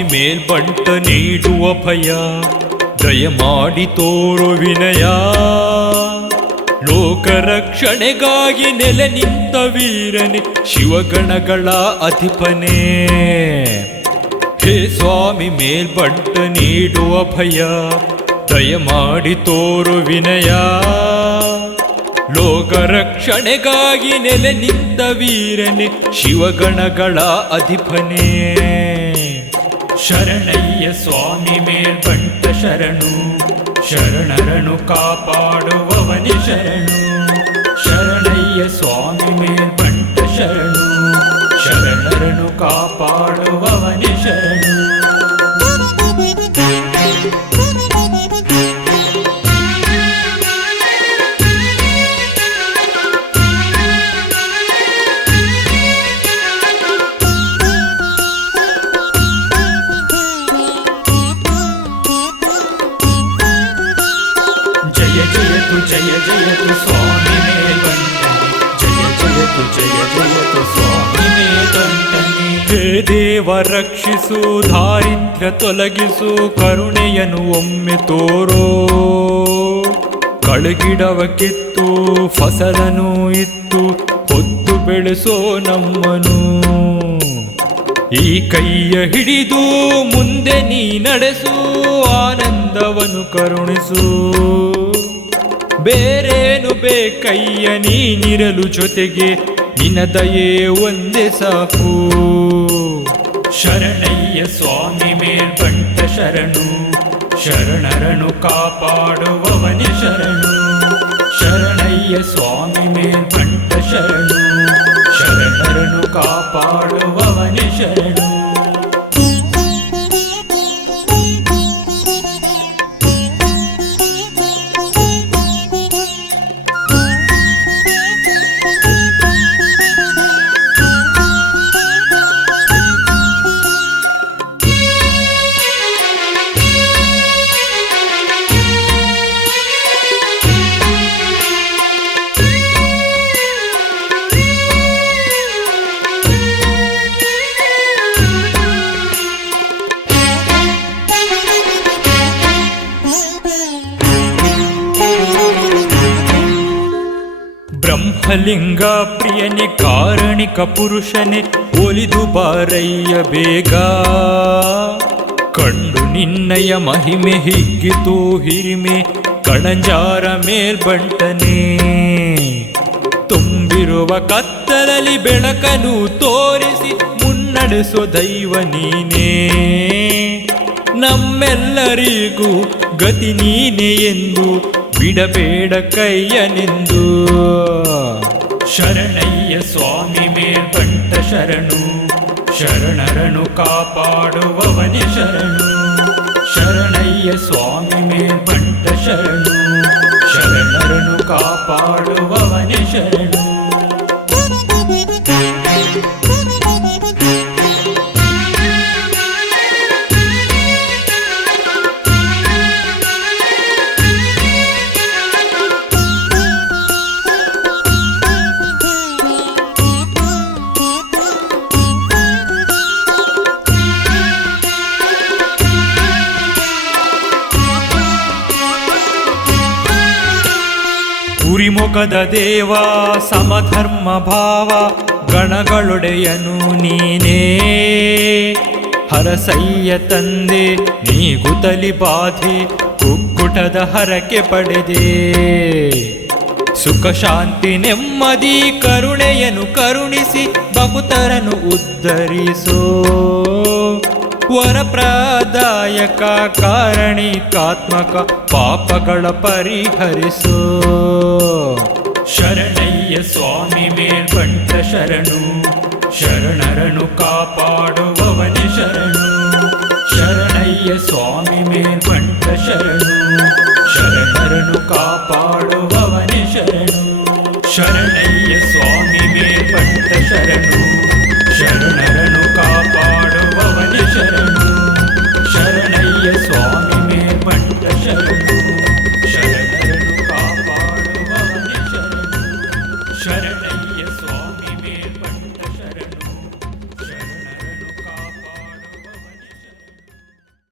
ಸ್ವಾಮಿ ಮೇಲ್ಬಂಟ ನೀಡುವ ಭಯ, ದಯಮಾಡಿ ತೋರು ವಿನಯ. ಲೋಕ ರಕ್ಷಣೆಗಾಗಿ ನೆಲೆ ನಿಂತ ವೀರನೆ, ಶಿವಗಣಗಳ ಅಧಿಪನೇ. ಹೇ ಸ್ವಾಮಿ ಮೇಲ್ಬಂಟ ನೀಡುವ ಭಯ, ದಯಮಾಡಿ ತೋರು ವಿನಯ. ಲೋಕ ರಕ್ಷಣೆಗಾಗಿ ನೆಲೆ ನಿಂತ ವೀರನೆ, ಶಿವಗಣಗಳ ಅಧಿಪನೇ. ಶರಣಯ್ಯ ಸ್ವಾಮಿ ಮೇಲ್ಬಂಟ ಶರಣು, ಶರಣರನು ಕಾಪಾಡುವವನೇ ಶರಣು. ಶರಣಯ್ಯ ಸ್ವಾಮಿ ಮೇಲ್ಬಂಟ ಶರಣು, ಶರಣರನು ಕಾಪಾಡುವವನೇ ಶರಣು. ಜಯ ಜಯತು ಸ್ವಾಮಿ ಮೇಲ್ಬಂಟನೆ, ಜಯ ಜಯತು ಜಯ ಜಯತು ಸ್ವಾಮಿ ಮೇಲ್ಬಂಟನೆ. ಹೇ ದೇವ ರಕ್ಷಿಸು, ದಾರಿದ್ರ್ಯ ತೊಲಗಿಸು, ಕರುಣೆಯನ್ನು ಒಮ್ಮೆ ತೋರೋ. ಕಳಗಿಡವ ಕಿತ್ತು ಫಸಲನು ಇತ್ತು, ಹೊತ್ತು ಬೆಳೆಸೋ ನಮ್ಮನು. ಈ ಕೈಯ ಹಿಡಿದು ಮುಂದೆ ನೀ ನಡೆಸು, ಆನಂದವನ್ನು ಕರುಣಿಸು. ಬೇರೇನು ಬೇಕಯ್ಯ ನೀನಿರಲು ಜೊತೆಗೆ, ನಿನ್ನ ದಯೆ ಒಂದೇ ಸಾಕು. ಶರಣಯ್ಯ ಸ್ವಾಮಿ ಮೇಲ್ಬಂಟ ಶರಣು, ಶರಣರನು ಕಾಪಾಡುವವನೇ ಶರಣು. ಶರಣಯ್ಯ ಸ್ವಾಮಿ ಮೇಲ್ಬಂಟ ಶರಣು, ಶರಣರನು ಕಾಪಾಡುವವನೇ ಶರಣು. ಬ್ರಹ್ಮಲಿಂಗ ಪ್ರಿಯನೆ, ಕಾರಣಿಕ ಪುರುಷನೆ, ಒಲಿದು ಬಾರಯ್ಯ ಬೇಗ. ಕಂಡು ನಿನ್ನಯ ಮಹಿಮೆ ಹಿಗ್ಗಿತು ಹಿರಿಮೆ, ಕಣಂಜಾರ ಮೇಲ್ಬಂಟನೆ. ತುಂಬಿರುವ ಕತ್ತಲಲ್ಲಿ ಬೆಳಕನ್ನು ತೋರಿಸಿ, ಮುನ್ನಡೆಸೋ ದೈವ ನೀನೇ. ನಮ್ಮೆಲ್ಲರಿಗೂ ಗತಿ ನೀನೆ ಎಂದು, ಬಿಡಬೇಡ ಕೈಯನೆಂದು. ಶರಣಯ್ಯ ಸ್ವಾಮಿ ಮೇಲ್ಬಂಟ ಶರಣು, ಶರಣರನು ಕಾಪಾಡುವವನೇ ಶರಣು. ಶರಣಯ್ಯ ಸ್ವಾಮಿ ಮೇಲ್ಬಂಟ ಶರಣು, ಶರಣರನು ಕಾಪಾಡುವವನೇ ಶರಣು. ಕುರಿಮುಖದ ದೇವ, ಸಮಧರ್ಮ ಭಾವ, ಗಣಗಳೊಡೆಯನು ನೀನೇ. ಹರಸಯ್ಯ ತಂದೆ ನೀಗುತ್ತಲಿ ಬಾಧೆ, ಕುಕ್ಕುಟದ ಹರಕೆ ಪಡೆದೆ. ಸುಖ ಶಾಂತಿ ನೆಮ್ಮದಿ ಕರುಣೆಯನ್ನು ಕರುಣಿಸಿ, ಭಕ್ತರನ್ನು ಉದ್ಧರಿಸೋ. ವರಪ್ರದಾಯಕ ಕಾರಣಿಕಾತ್ಮಕ, ಪಾಪಗಳ ಪರಿಹರಿಸೋ. ಶರಣಯ್ಯ ಸ್ವಾಮಿ ಮೇಲ್ಬಂಟ ಶರಣು, ಶರಣರನು ಕಾಪಾಡುವವನೇ ಶರಣು. ಶರಣಯ್ಯ ಸ್ವಾಮಿ ಮೇಲ್ಬಂಟ ಶರಣು, ಶರಣರನು ಕಾಪಾಡುವ